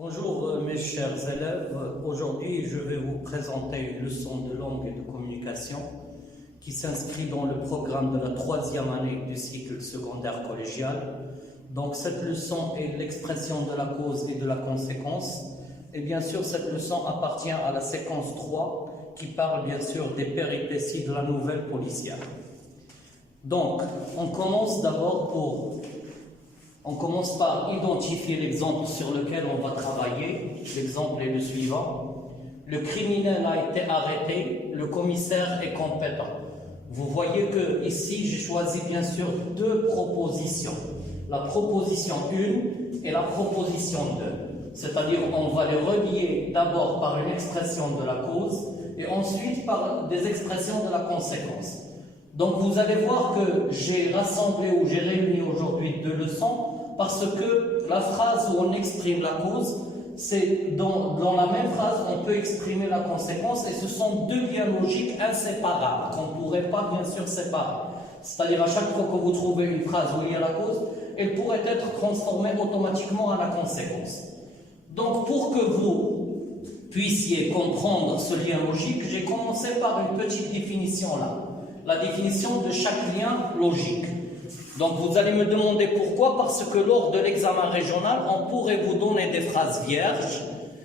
Bonjour mes chers élèves, aujourd'hui je vais vous présenter une leçon de langue et de communication qui s'inscrit dans le programme de la troisième année du cycle secondaire collégial. Donc cette leçon est l'expression de la cause et de la conséquence, et bien sûr cette leçon appartient à la séquence 3 qui parle bien sûr des péripéties de la nouvelle policière. Donc on commence par identifier l'exemple sur lequel on va travailler. L'exemple est le suivant. Le criminel a été arrêté, le commissaire est compétent. Vous voyez que ici, j'ai choisi bien sûr deux propositions. La proposition 1 et la proposition 2. C'est-à-dire on va les relier d'abord par une expression de la cause et ensuite par des expressions de la conséquence. Donc vous allez voir que j'ai rassemblé ou j'ai réuni aujourd'hui deux leçons parce que la phrase où on exprime la cause, c'est dans la même phrase on peut exprimer la conséquence et ce sont deux liens logiques inséparables qu'on ne pourrait pas bien sûr séparer. C'est-à-dire à chaque fois que vous trouvez une phrase où il y a la cause, elle pourrait être transformée automatiquement à la conséquence. Donc pour que vous puissiez comprendre ce lien logique, j'ai commencé par une petite définition là. La définition de chaque lien logique. Donc vous allez me demander pourquoi, parce que lors de l'examen régional, on pourrait vous donner des phrases vierges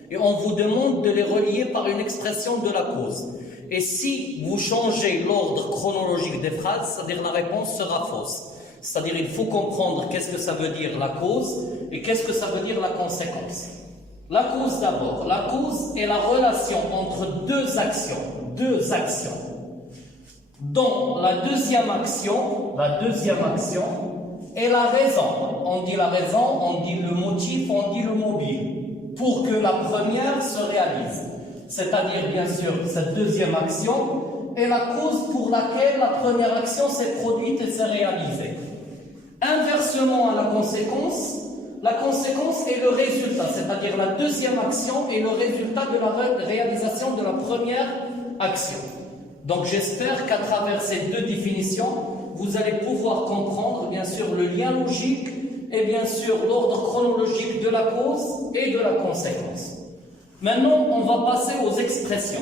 et on vous demande de les relier par une expression de la cause. Et si vous changez l'ordre chronologique des phrases, c'est-à-dire la réponse sera fausse. C'est-à-dire il faut comprendre qu'est-ce que ça veut dire la cause et qu'est-ce que ça veut dire la conséquence. La cause d'abord. La cause est la relation entre deux actions. Donc, la deuxième action est la raison. On dit la raison, on dit le motif, on dit le mobile, pour que la première se réalise. C'est-à-dire, bien sûr, cette deuxième action est la cause pour laquelle la première action s'est produite et s'est réalisée. Inversement à la conséquence est le résultat, c'est-à-dire la deuxième action est le résultat de la réalisation de la première action. Donc j'espère qu'à travers ces deux définitions, vous allez pouvoir comprendre bien sûr le lien logique et bien sûr l'ordre chronologique de la cause et de la conséquence. Maintenant, on va passer aux expressions.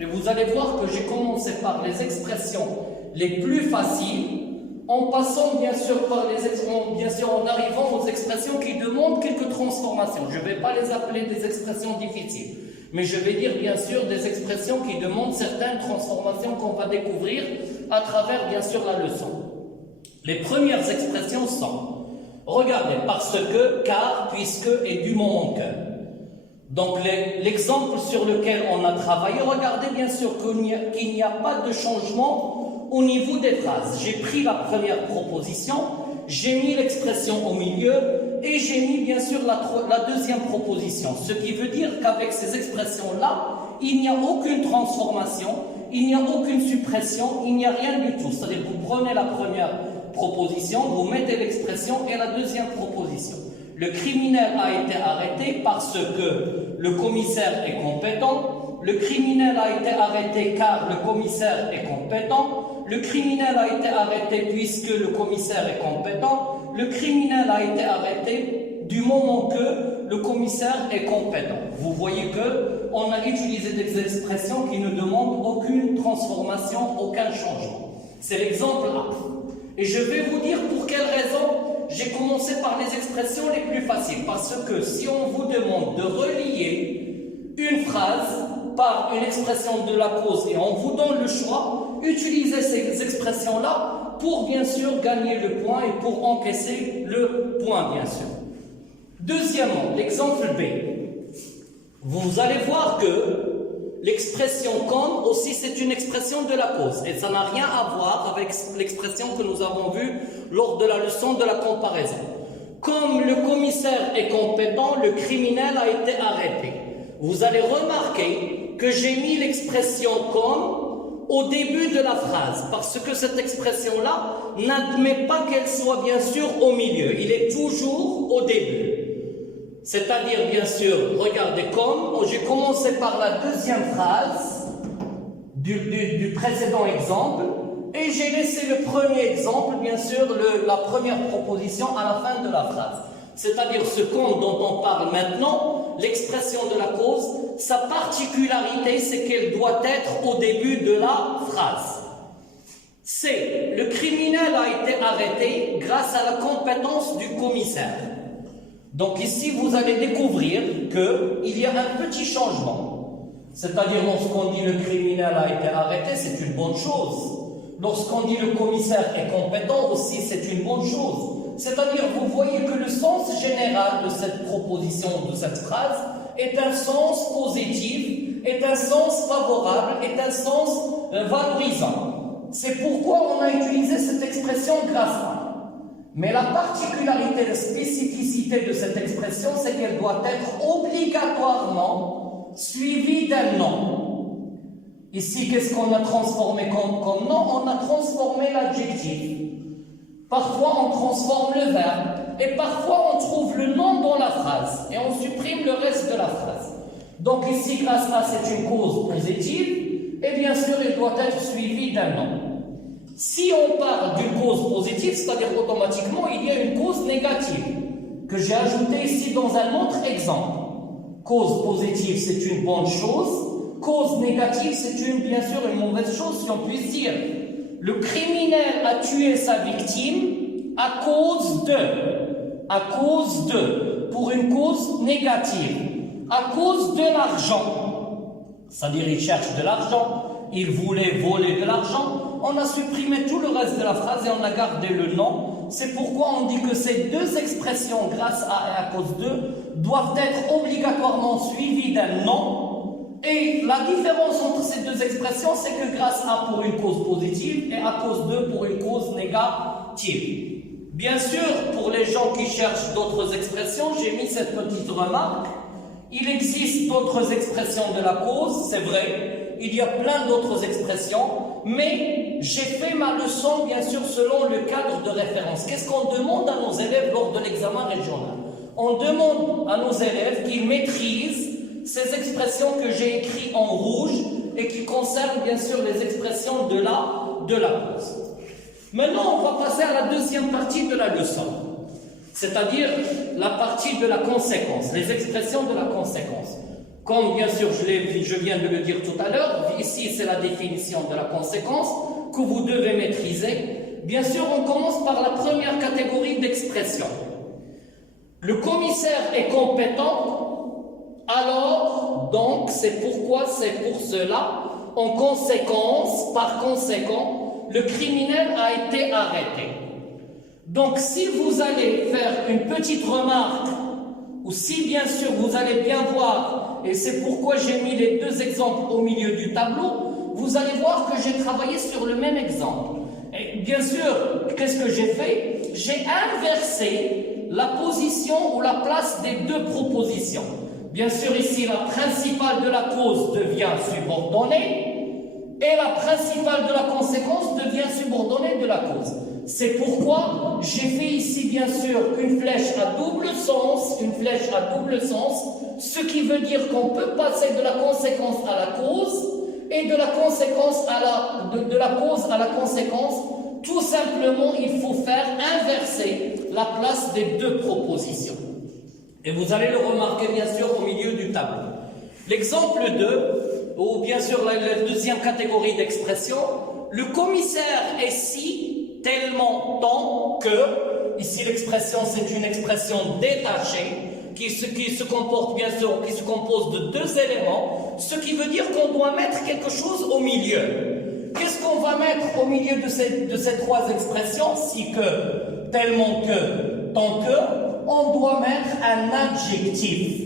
Et vous allez voir que j'ai commencé par les expressions les plus faciles, en passant bien sûr en arrivant aux expressions qui demandent quelques transformations. Je ne vais pas les appeler des expressions difficiles. Mais je vais dire bien sûr des expressions qui demandent certaines transformations qu'on va découvrir à travers bien sûr la leçon. Les premières expressions sont, regardez, parce que, car, puisque et du moment que. Donc l'exemple sur lequel on a travaillé, regardez bien sûr qu'il n'y a pas de changement au niveau des phrases. J'ai pris la première proposition, j'ai mis l'expression au milieu et j'ai mis bien sûr la deuxième proposition. Ce qui veut dire qu'avec ces expressions-là, il n'y a aucune transformation, il n'y a aucune suppression, il n'y a rien du tout. C'est-à-dire que vous prenez la première proposition, vous mettez l'expression et la deuxième proposition. Le criminel a été arrêté parce que le commissaire est compétent. Le criminel a été arrêté car le commissaire est compétent. Le criminel a été arrêté puisque le commissaire est compétent. Le criminel a été arrêté du moment que le commissaire est compétent. Vous voyez qu'on a utilisé des expressions qui ne demandent aucune transformation, aucun changement. C'est l'exemple A. Et je vais vous dire pour quelle raison j'ai commencé par les expressions les plus faciles. Parce que si on vous demande de relier une phrase par une expression de la cause et on vous donne le choix, utilisez ces expressions-là pour bien sûr gagner le point et pour encaisser le point bien sûr. Deuxièmement, l'exemple B. Vous allez voir que l'expression comme aussi c'est une expression de la cause et ça n'a rien à voir avec l'expression que nous avons vue lors de la leçon de la comparaison. Comme le commissaire est compétent, le criminel a été arrêté. Vous allez remarquer que j'ai mis l'expression comme au début de la phrase, parce que cette expression-là n'admet pas qu'elle soit bien sûr au milieu, il est toujours au début. C'est-à-dire bien sûr, regardez comme, j'ai commencé par la deuxième phrase du précédent exemple, et j'ai laissé le premier exemple, bien sûr, la première proposition à la fin de la phrase. c'est-à-dire ce compte dont on parle maintenant, l'expression de la cause, sa particularité, c'est qu'elle doit être au début de la phrase. C'est le criminel a été arrêté grâce à la compétence du commissaire. Donc ici, vous allez découvrir qu'il y a un petit changement. C'est-à-dire, lorsqu'on dit le criminel a été arrêté, c'est une bonne chose. Lorsqu'on dit le commissaire est compétent aussi, c'est une bonne chose. C'est-à-dire, vous voyez que le sens général de cette proposition, de cette phrase, est un sens positif, est un sens favorable, est un sens valorisant. C'est pourquoi on a utilisé cette expression grâce à. Mais la particularité, la spécificité de cette expression, c'est qu'elle doit être obligatoirement suivie d'un nom. Ici, qu'est-ce qu'on a transformé comme nom? On a transformé l'adjectif. Parfois, on transforme le verbe. Et parfois, on trouve le nom dans la phrase. Et on supprime le reste de la phrase. Donc ici, grâce à, c'est une cause positive. Et bien sûr, elle doit être suivie d'un nom. Si on parle d'une cause positive, c'est-à-dire automatiquement, il y a une cause négative, que j'ai ajoutée ici dans un autre exemple. Cause positive, c'est une bonne chose. Cause négative, c'est bien sûr une mauvaise chose, si on puisse dire. Le criminel a tué sa victime à cause de, pour une cause négative, à cause de l'argent. C'est-à-dire, il cherche de l'argent, il voulait voler de l'argent. On a supprimé tout le reste de la phrase et on a gardé le nom. C'est pourquoi on dit que ces deux expressions, grâce à et à cause de, doivent être obligatoirement suivies d'un nom. Et la différence entre ces deux expressions, c'est que grâce à pour une cause positive et à cause de pour une cause négative. Bien sûr, pour les gens qui cherchent d'autres expressions, j'ai mis cette petite remarque. Il existe d'autres expressions de la cause, c'est vrai. Il y a plein d'autres expressions, mais j'ai fait ma leçon, bien sûr, selon le cadre de référence. Qu'est-ce qu'on demande à nos élèves lors de l'examen régional? On demande à nos élèves qu'ils maîtrisent ces expressions que j'ai écrites en rouge et qui concernent, bien sûr, les expressions de la cause. Maintenant, on va passer à la deuxième partie de la leçon, c'est-à-dire la partie de la conséquence, les expressions de la conséquence. Comme bien sûr je viens de le dire tout à l'heure, ici c'est la définition de la conséquence que vous devez maîtriser. Bien sûr, on commence par la première catégorie d'expression. Le commissaire est compétent, alors, donc, c'est pourquoi, c'est pour cela, en conséquence, par conséquent, le criminel a été arrêté. Donc, si vous allez faire une petite remarque, ou si bien sûr vous allez bien voir, et c'est pourquoi j'ai mis les deux exemples au milieu du tableau, vous allez voir que j'ai travaillé sur le même exemple. Et bien sûr, qu'est-ce que j'ai fait? J'ai inversé la position ou la place des deux propositions. Bien sûr, ici, la principale de la cause devient subordonnée, et la principale de la conséquence devient subordonnée de la cause. C'est pourquoi j'ai fait ici, bien sûr, une flèche à double sens, ce qui veut dire qu'on peut passer de la conséquence à la cause, et de la conséquence de la cause à la conséquence. Tout simplement, il faut faire inverser la place des deux propositions. Et vous allez le remarquer, bien sûr, au milieu du tableau. L'exemple 2, ou bien sûr la deuxième catégorie d'expression, le commissaire est si tellement tant que, ici l'expression c'est une expression détachée, qui se comporte bien sûr, qui se compose de deux éléments, ce qui veut dire qu'on doit mettre quelque chose au milieu. Qu'est-ce qu'on va mettre au milieu de ces trois expressions? Si que, tellement que, tant que, on doit mettre un adjectif.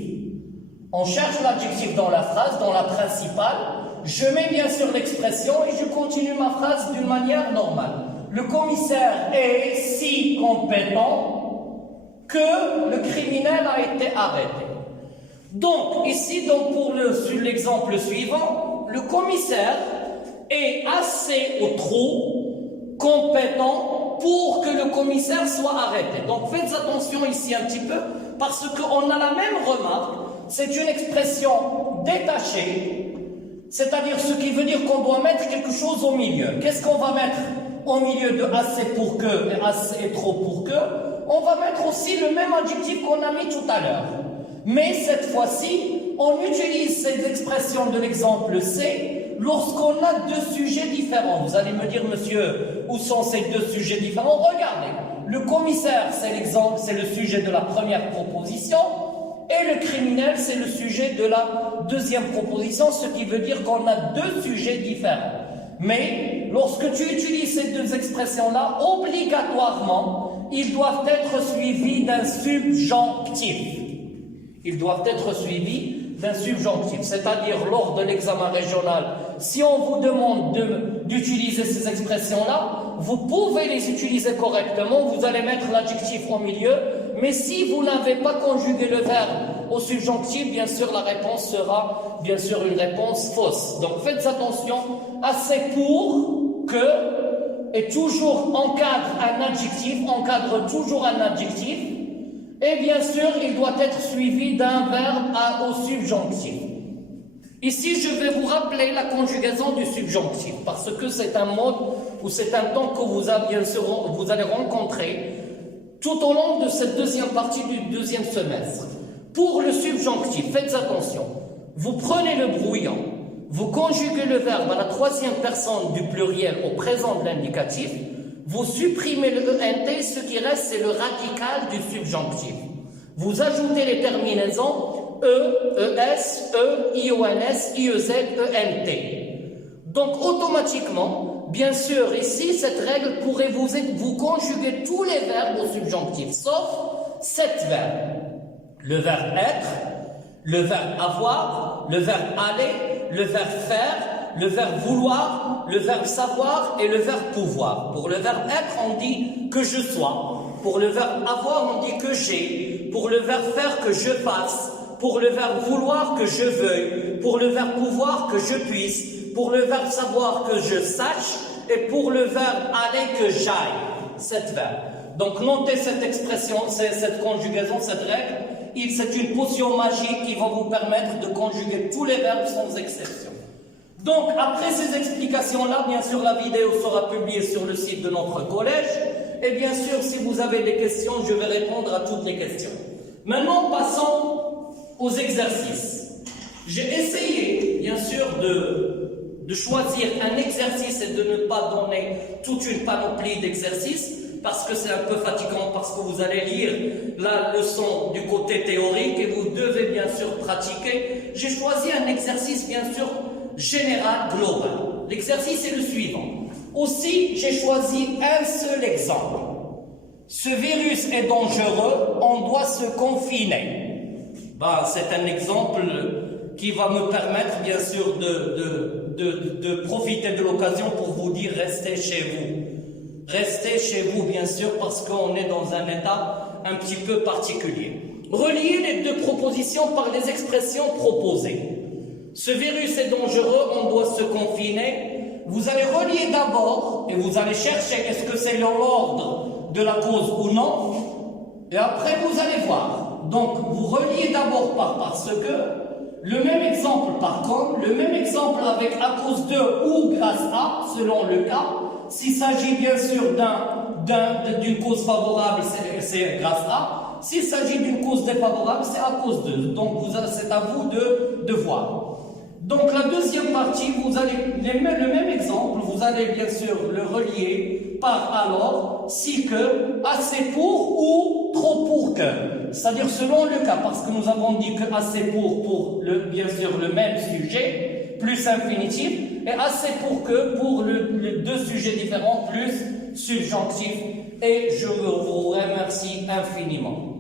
On cherche l'adjectif dans la phrase, dans la principale, je mets bien sûr l'expression et je continue ma phrase d'une manière normale. Le commissaire est si compétent que le criminel a été arrêté. Donc, ici, sur l'exemple suivant, le commissaire est assez ou trop compétent pour que le commissaire soit arrêté. Donc, faites attention ici un petit peu, parce qu'on a la même remarque, c'est une expression détachée, c'est-à-dire ce qui veut dire qu'on doit mettre quelque chose au milieu. Qu'est-ce qu'on va mettre au milieu de assez pour que et assez et trop pour que, on va mettre aussi le même adjectif qu'on a mis tout à l'heure. Mais cette fois-ci, on utilise ces expressions de l'exemple C lorsqu'on a deux sujets différents. Vous allez me dire, monsieur, où sont ces deux sujets différents? Regardez, le commissaire, c'est le sujet de la première proposition, et le criminel, c'est le sujet de la deuxième proposition, ce qui veut dire qu'on a deux sujets différents. Mais lorsque tu utilises ces deux expressions-là, obligatoirement, ils doivent être suivis d'un subjonctif. Ils doivent être suivis d'un subjonctif, c'est-à-dire lors de l'examen régional, si on vous demande d'utiliser ces expressions-là, vous pouvez les utiliser correctement, vous allez mettre l'adjectif au milieu, mais si vous n'avez pas conjugué le verbe au subjonctif, bien sûr la réponse sera bien sûr une réponse fausse. Donc faites attention, assez pour que, et toujours encadre un adjectif, encadre toujours un adjectif, et bien sûr, il doit être suivi d'un verbe au subjonctif. Ici, je vais vous rappeler la conjugaison du subjonctif, parce que c'est un mode ou c'est un temps que vous allez rencontrer tout au long de cette deuxième partie du deuxième semestre. Pour le subjonctif, faites attention. Vous prenez le brouillon, vous conjuguez le verbe à la troisième personne du pluriel au présent de l'indicatif, vous supprimez le ENT, ce qui reste, c'est le radical du subjonctif. Vous ajoutez les terminaisons E, ES, E, IONS, IEZ, ENT. Donc, automatiquement, bien sûr, ici, cette règle pourrait vous conjuguer tous les verbes au subjonctif, sauf 7 verbes. Le verbe être, le verbe avoir, le verbe aller, le verbe faire, le verbe vouloir, le verbe savoir et le verbe pouvoir. Pour le verbe être, on dit que je sois. Pour le verbe avoir, on dit que j'ai. Pour le verbe faire, que je fasse. Pour le verbe vouloir, que je veuille. Pour le verbe pouvoir, que je puisse. Pour le verbe savoir, que je sache. Et pour le verbe aller, que j'aille. 7 verbes. Donc notez cette expression, cette conjugaison, cette règle. C'est une potion magique qui va vous permettre de conjuguer tous les verbes sans exception. Donc, après ces explications-là, bien sûr, la vidéo sera publiée sur le site de notre collège. Et bien sûr, si vous avez des questions, je vais répondre à toutes les questions. Maintenant, passons aux exercices. J'ai essayé, bien sûr, de choisir un exercice et de ne pas donner toute une panoplie d'exercices, parce que c'est un peu fatigant, parce que vous allez lire la leçon du côté théorique et vous devez bien sûr pratiquer. J'ai choisi un exercice, bien sûr, général, global. L'exercice est le suivant. Aussi, j'ai choisi un seul exemple. Ce virus est dangereux, on doit se confiner. C'est un exemple qui va me permettre, bien sûr, de profiter de l'occasion pour vous dire restez chez vous. Restez chez vous, bien sûr, parce qu'on est dans un état un petit peu particulier. Reliez les deux propositions par les expressions proposées. Ce virus est dangereux, on doit se confiner. Vous allez relier d'abord et vous allez chercher est-ce que c'est l'ordre de la cause ou non. Et après vous allez voir. Donc vous reliez d'abord parce que le même exemple par comme, le même exemple avec à cause de ou grâce à, selon le cas. S'il s'agit bien sûr d'une cause favorable, c'est grâce à. S'il s'agit d'une cause défavorable, c'est à cause de. Donc c'est à vous de voir. Donc la deuxième partie, vous allez le même exemple, vous allez bien sûr le relier par alors, si que, assez pour ou trop pour que. C'est-à-dire selon le cas, parce que nous avons dit que assez pour bien sûr le même sujet, plus infinitif, et assez pour que, pour les deux sujets différents, plus subjonctif. Et je vous remercie infiniment.